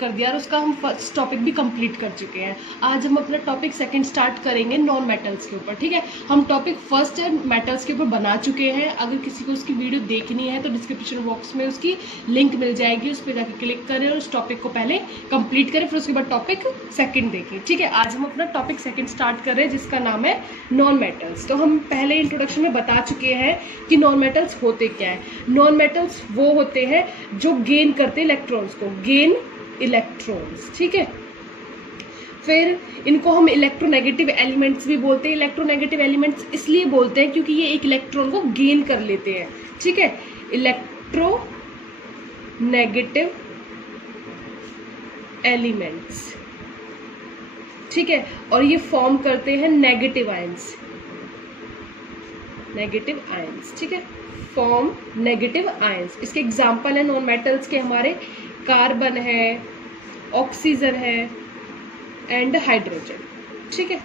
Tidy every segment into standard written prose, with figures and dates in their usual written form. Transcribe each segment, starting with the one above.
कर दिया और उसका हम फर्स्ट टॉपिक भी कंप्लीट कर चुके हैं। आज हम अपना टॉपिक सेकंड स्टार्ट करेंगे नॉन मेटल्स के ऊपर, ठीक है। हम टॉपिक फर्स्ट मेटल्स के ऊपर बना चुके हैं। अगर किसी को उसकी वीडियो देखनी है तो डिस्क्रिप्शन बॉक्स में उसकी लिंक मिल जाएगी, उस पर जाकर क्लिक करें और उस टॉपिक को पहले कंप्लीट करें, फिर उसके बाद टॉपिक सेकंड देखें, ठीक है। आज हम अपना टॉपिक सेकंड स्टार्ट कर रहे हैं जिसका नाम है नॉन मेटल्स। तो हम पहले इंट्रोडक्शन में बता चुके हैं कि नॉन मेटल्स होते क्या है। नॉन मेटल्स वो होते हैं जो गेन करते हैं इलेक्ट्रॉन्स को, गेन इलेक्ट्रॉन्स, ठीक है। फिर इनको हम इलेक्ट्रोनेगेटिव एलिमेंट्स भी बोलते हैं। इलेक्ट्रोनेगेटिव एलिमेंट्स इसलिए बोलते हैं क्योंकि ये एक इलेक्ट्रॉन को गेन कर लेते हैं, ठीक है। इलेक्ट्रोनेगेटिव एलिमेंट्स, ठीक है, और ये फॉर्म करते हैं नेगेटिव आयंस, नेगेटिव आयंस, ठीक है, फॉर्म नेगेटिव आयंस। इसके एग्जांपल है नॉन मेटल्स के हमारे कार्बन है, ऑक्सीजन है एंड हाइड्रोजन, ठीक है।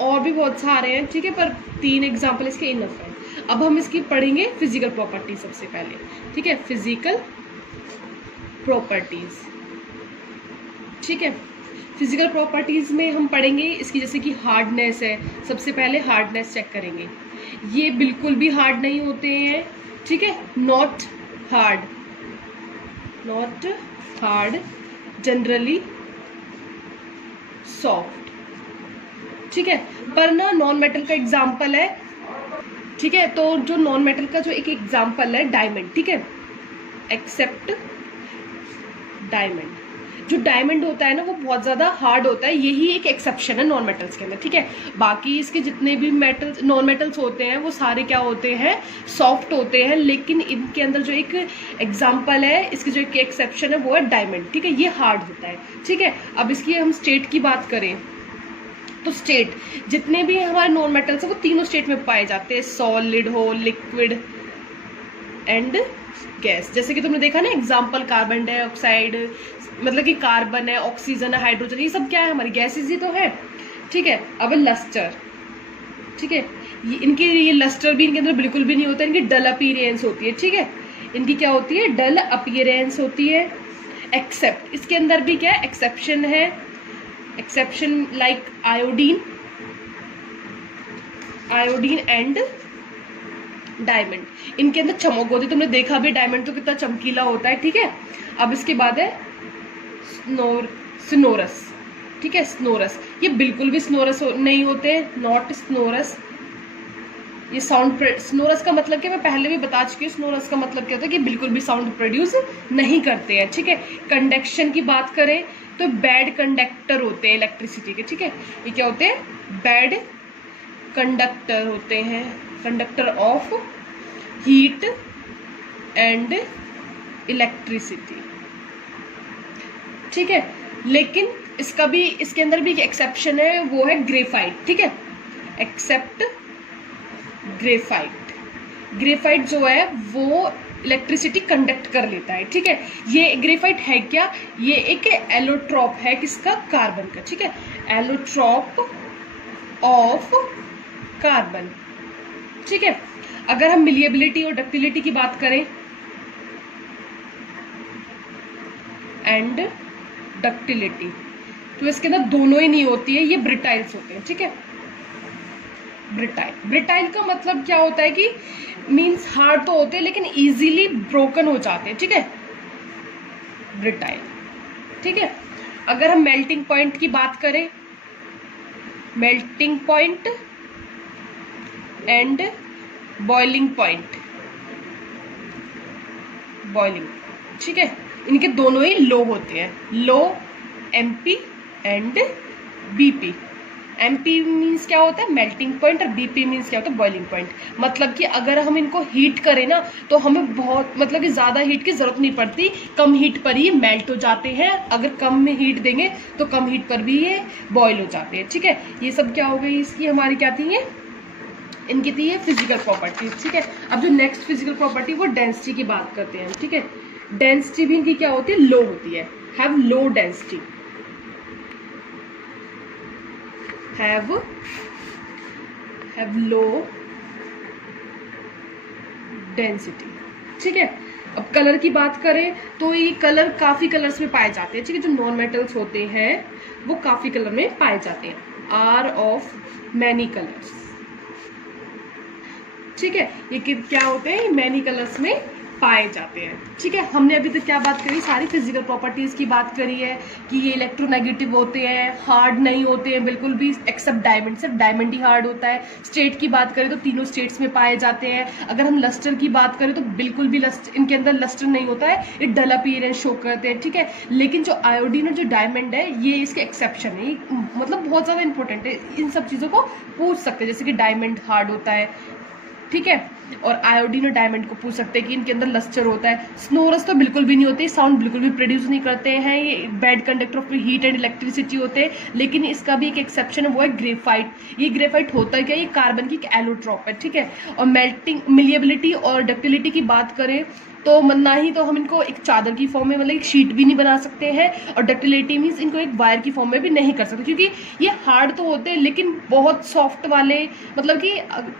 और भी बहुत सारे हैं, ठीक है, पर 3 एग्जांपल इसके इनफ है। अब हम इसकी पढ़ेंगे फिजिकल प्रॉपर्टी सबसे पहले, ठीक है, फिजिकल प्रॉपर्टीज, ठीक है। फिजिकल प्रॉपर्टीज में हम पढ़ेंगे इसकी, जैसे कि हार्डनेस है। सबसे पहले हार्डनेस चेक करेंगे। ये बिल्कुल भी हार्ड नहीं होते हैं, ठीक है, not hard, not hard, generally soft, ठीक है। पर ना नॉन मेटल का एग्जांपल है, ठीक है। तो जो नॉन मेटल का जो एक एग्जांपल है डायमंड, ठीक है, एक्सेप्ट डायमंड। जो डायमंड होता है ना वो बहुत ज़्यादा हार्ड होता है, यही एक एक्सेप्शन है नॉन मेटल्स के अंदर, ठीक है। बाकी इसके जितने भी मेटल्स नॉन मेटल्स होते हैं वो सारे क्या होते हैं, सॉफ्ट होते हैं। लेकिन इनके अंदर जो एक एग्जांपल है, इसकी जो एक एक्सेप्शन है वो है डायमंड, ठीक है, ये हार्ड होता है, ठीक है। अब इसकी हम स्टेट की बात करें तो स्टेट जितने भी हमारे नॉन मेटल्स हैं वो तीनों स्टेट में पाए जाते हैं, सॉलिड हो, लिक्विड एंड गैस। जैसे कि तुमने देखा ना एग्जांपल, कार्बन डाइऑक्साइड, मतलब कि कार्बन है, ऑक्सीजन है, हाइड्रोजन, ये सब क्या है, हमारी गैसेज ही तो है, ठीक है। अब लस्टर, ठीक है, ये लस्टर भी इनके अंदर बिल्कुल भी नहीं होता, इनकी डल अपीयरेंस होती है, ठीक है। इनकी क्या होती है, डल अपीयरेंस होती है। एक्सेप्ट, इसके अंदर भी क्या है, एक्सेप्शन है, exception like iodine, iodine and diamond. इनके अंदर चमक होती है, तुमने देखा भी डायमंड तो कितना चमकीला होता है, ठीक है। अब इसके बाद है स्नोरस, ठीक है, स्नोरस, ये बिल्कुल भी स्नोरस नहीं होते, नॉट स्नोरस। ये साउंड, स्नोरस का मतलब क्या मैं पहले भी बता चुकी हूँ, स्नोरस का मतलब क्या होता है कि बिल्कुल भी साउंड प्रोड्यूस नहीं करते हैं, ठीक है। कंडक्शन की बात करें तो बैड कंडक्टर होते हैं इलेक्ट्रिसिटी के, ठीक है। ये क्या होते हैं, बैड कंडक्टर होते हैं, conductor of heat and electricity, ठीक है। लेकिन इसका भी, इसके अंदर भी एक्सेप्शन है, वो है ग्रेफाइट, ठीक है, एक्सेप्ट ग्रेफाइट। ग्रेफाइट जो है वो इलेक्ट्रिसिटी कंडक्ट कर लेता है, ठीक है। ये ग्रेफाइट है क्या, ये एक एलोट्रॉप है, किसका, कार्बन का, ठीक है, एलोट्रॉप ऑफ कार्बन, ठीक है। अगर हम मिलिएबिलिटी और डक्टिलिटी की बात करें एंड डक्टिलिटी, तो इसके अंदर दोनों ही नहीं होती है, ये ब्रिटाइल्स होते हैं, ठीक है। ब्रिटाइल, ब्रिटाइल का मतलब क्या होता है कि मींस हार्ड तो होते हैं लेकिन इजीली ब्रोकन हो जाते हैं, ठीक है, ब्रिटाइल, ठीक है। अगर हम मेल्टिंग पॉइंट की बात करें, melting point and boiling point, boiling, ठीक है, इनके दोनों ही लो होते हैं, low MP and BP. MP means क्या होता है, मेल्टिंग पॉइंट, और बीपी मीन्स क्या होता है, बॉइलिंग पॉइंट। मतलब कि अगर हम इनको हीट करें ना तो हमें बहुत, मतलब कि ज़्यादा हीट की ज़रूरत नहीं पड़ती, कम हीट पर ही मेल्ट हो जाते हैं। अगर कम में हीट देंगे तो कम हीट पर भी ये बॉयल हो जाते हैं, ठीक है। ये सब क्या हो गई, इसकी हमारी क्या थी, ये इनकी थी ये फिजिकल प्रॉपर्टीज, ठीक है। अब जो नेक्स्ट फिजिकल प्रॉपर्टी वो डेंसिटी की बात करते हैं, ठीक है। डेंसिटी भी इनकी क्या होती है, लो होती है, have low density, have low density, ठीक है। अब कलर की बात करें तो ये कलर काफी कलर्स में पाए जाते हैं, ठीक है। जो नॉन मेटल्स होते हैं वो काफी कलर में पाए जाते हैं, आर ऑफ मैनी कलर्स, ठीक है। ये क्या होते हैं, मैनी कलर्स में पाए जाते हैं, ठीक है। हमने अभी तक क्या बात करी, सारी फिजिकल प्रॉपर्टीज की बात करी है कि ये इलेक्ट्रोनेगेटिव होते हैं, हार्ड नहीं होते हैं बिल्कुल भी, एक्सेप्ट डायमंड, सिर्फ डायमंड ही हार्ड होता है। स्टेट की बात करें तो तीनों स्टेट्स में पाए जाते हैं। अगर हम लस्टर की बात करें तो बिल्कुल भी लस्टर, इनके अंदर लस्टर नहीं होता है, ये डल अपीयरेंस शो करते हैं, ठीक है। लेकिन जो आयोडीन और जो डायमंड है ये इसके एक्सेप्शन है, मतलब बहुत ज्यादा इंपॉर्टेंट है। इन सब चीजों को पूछ सकते हैं, जैसे कि डायमंड हार्ड होता है, ठीक है, और आयोडीन और डायमंड को पूछ सकते हैं कि इनके अंदर लस्टर होता है। स्नोरस तो बिल्कुल भी नहीं होते, साउंड बिल्कुल भी प्रोड्यूस नहीं करते हैं, ये bad conductor of heat and electricity होते हैं। लेकिन इसका भी एक एक्सेप्शन है, वो है ग्रेफाइट। ये ग्रेफाइट होता है क्या, ये कार्बन की एक एलोट्रॉप है, ठीक है। और मेल्टिंग मिलिएबिलिटी और डक्टिलिटी की बात करें तो ना ही तो हम इनको एक चादर की फॉर्म में, मतलब एक शीट भी नहीं बना सकते हैं, और डक्टिलिटी मीन्स इनको एक वायर की फॉर्म में भी नहीं कर सकते, क्योंकि ये हार्ड तो होते हैं लेकिन बहुत सॉफ्ट वाले, मतलब कि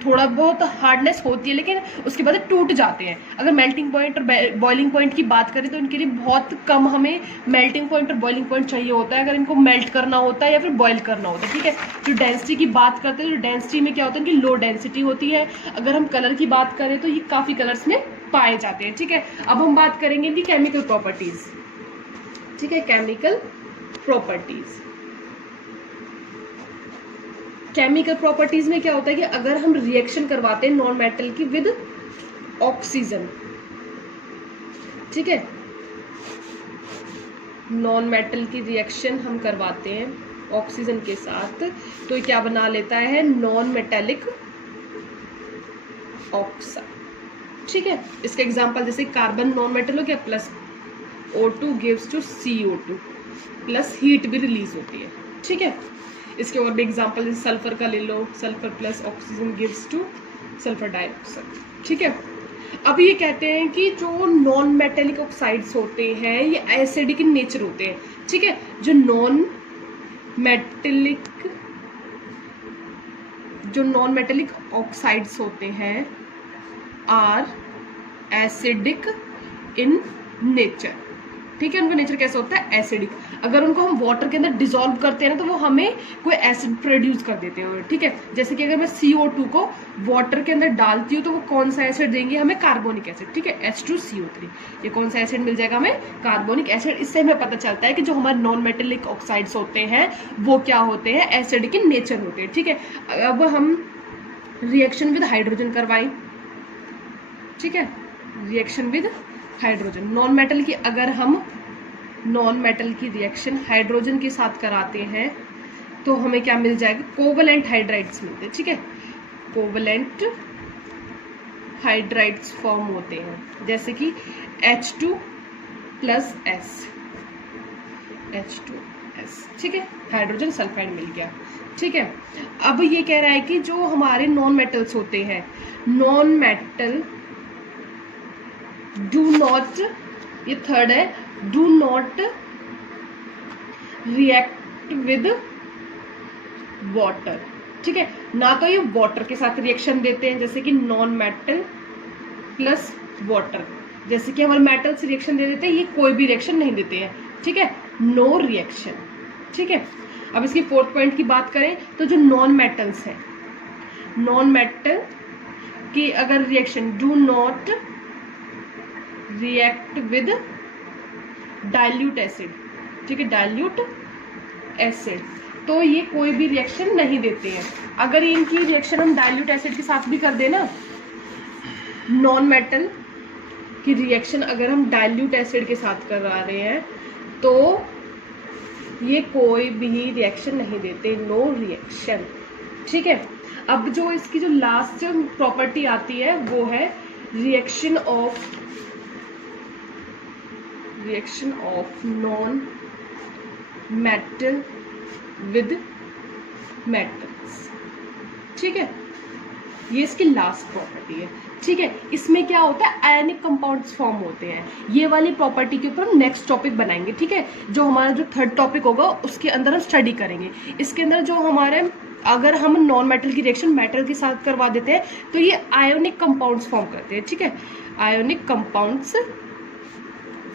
थोड़ा बहुत हार्डनेस होती है लेकिन उसके बाद टूट जाते हैं। अगर मेल्टिंग पॉइंट और बॉइलिंग पॉइंट की बात करें तो इनके लिए बहुत कम हमें मेल्टिंग पॉइंट और बॉइलिंग पॉइंट चाहिए होता है, अगर इनको मेल्ट करना होता है या फिर बॉयल करना होता है, ठीक है। जो डेंसिटी की बात करते हैं, जो डेंसिटी में क्या होता है, इनकी लो डेंसिटी होती है। अगर हम कलर की बात करें तो ये काफी कलर्स में पाए जाते हैं, ठीक है। अब हम बात करेंगे इनकी केमिकल प्रॉपर्टीज, ठीक है। केमिकल प्रॉपर्टीज, केमिकल प्रॉपर्टीज में क्या होता है कि अगर हम रिएक्शन करवाते हैं नॉन मेटल की विद ऑक्सीजन, ठीक है, नॉन मेटल की रिएक्शन हम करवाते हैं ऑक्सीजन के साथ, तो ये क्या बना लेता है, नॉन मेटेलिक ऑक्साइड, ठीक है। इसका एग्जांपल जैसे कार्बन नॉन मेटल हो गया, plus O2 gives to CO2, plus heat भी रिलीज होती है, ठीक है। इसके और भी एग्जांपल जैसे सल्फर का ले लो, sulphur plus oxygen gives to sulphur dioxide, ठीक है। अब ये कहते हैं कि जो नॉन मेटेलिक ऑक्साइड्स होते हैं ये एसिडिक इन नेचर होते हैं, ठीक है। जो नॉन मेटेलिक ऑक्साइड्स होते हैं आर एसिडिक इन नेचर, ठीक है। उनका नेचर कैसा होता है, एसिडिक। अगर उनको हम वाटर के अंदर डिसॉल्व करते हैं ना तो वो हमें कोई एसिड प्रोड्यूस कर देते हैं, ठीक है। जैसे कि अगर मैं CO2 को वाटर के अंदर डालती हूँ तो वो कौन सा एसिड देंगे हमें, कार्बोनिक एसिड, ठीक है, H2CO3। ये कौन सा एसिड मिल जाएगा हमें, कार्बोनिक एसिड। इससे हमें पता चलता है कि जो हमारे नॉन मेटेलिक ऑक्साइड्स होते हैं वो क्या होते हैं, एसिडिक इन नेचर होते हैं, ठीक है। अब हम रिएक्शन विद हाइड्रोजन करवाएं, ठीक है, reaction with hydrogen. Non metal की अगर हम नॉन मेटल की रिएक्शन हाइड्रोजन के साथ कराते हैं तो हमें क्या मिल जाएगा, कोवलेंट हाइड्राइड्स मिलते हैं, ठीक है। कोवलेंट हाइड्राइड्स फॉर्म होते हैं, जैसे कि H2 प्लस S, H2S, ठीक है, हाइड्रोजन सल्फाइड मिल गया, ठीक है। अब ये कह रहा है कि जो हमारे नॉन मेटल्स होते हैं, नॉन मेटल डू नॉट, ये थर्ड है, do not react with water, ठीक है। ना तो ये वाटर के साथ रिएक्शन देते हैं, जैसे कि नॉन मेटल प्लस वाटर, जैसे कि हमारे मेटल्स रिएक्शन दे देते हैं, ये कोई भी रिएक्शन नहीं देते हैं, ठीक है, नो रिएक्शन, ठीक है। अब इसकी फोर्थ पॉइंट की बात करें तो जो नॉन मेटल्स है, नॉन मेटल की अगर reaction do not react with dilute acid, ठीक है, डाइल्यूट एसिड, तो ये कोई भी रिएक्शन नहीं देते हैं। अगर इनकी रिएक्शन हम डाइल्यूट एसिड के साथ भी कर देना, नॉन मेटल की रिएक्शन अगर हम डाइल्यूट एसिड के साथ करा रहे हैं तो ये कोई भी रिएक्शन नहीं देते, नो रिएक्शन, ठीक है। अब जो इसकी जो लास्ट प्रॉपर्टी आती है वो है reaction of non metal with metals, ठीक है, ये इसकी लास्ट प्रॉपर्टी है, ठीक है। इसमें क्या होता है, आयनिक कंपाउंड्स फॉर्म होते हैं। ये वाली प्रॉपर्टी के ऊपर हम नेक्स्ट टॉपिक बनाएंगे, ठीक है। जो हमारा जो थर्ड टॉपिक होगा उसके अंदर हम स्टडी करेंगे। इसके अंदर जो हमारे अगर हम नॉन मेटल की रिएक्शन मेटल के साथ करवा देते हैं तो ये आयोनिक कंपाउंड्स फॉर्म करते हैं, ठीक है, आयोनिक कंपाउंड्स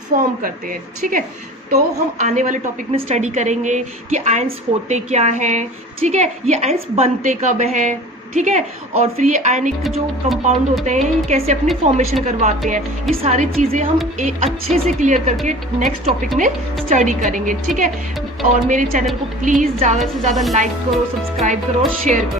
फॉर्म करते हैं, ठीक है। तो हम आने वाले टॉपिक में स्टडी करेंगे कि आयंस होते क्या हैं, ठीक है, ये आयंस बनते कब हैं, ठीक है, और फिर ये आयनिक जो कंपाउंड होते हैं ये कैसे अपनी फॉर्मेशन करवाते हैं, ये सारी चीज़ें हम अच्छे से क्लियर करके नेक्स्ट टॉपिक में स्टडी करेंगे, ठीक है। और मेरे चैनल को प्लीज़ ज़्यादा से ज़्यादा लाइक करो, सब्सक्राइब करो और शेयर करो।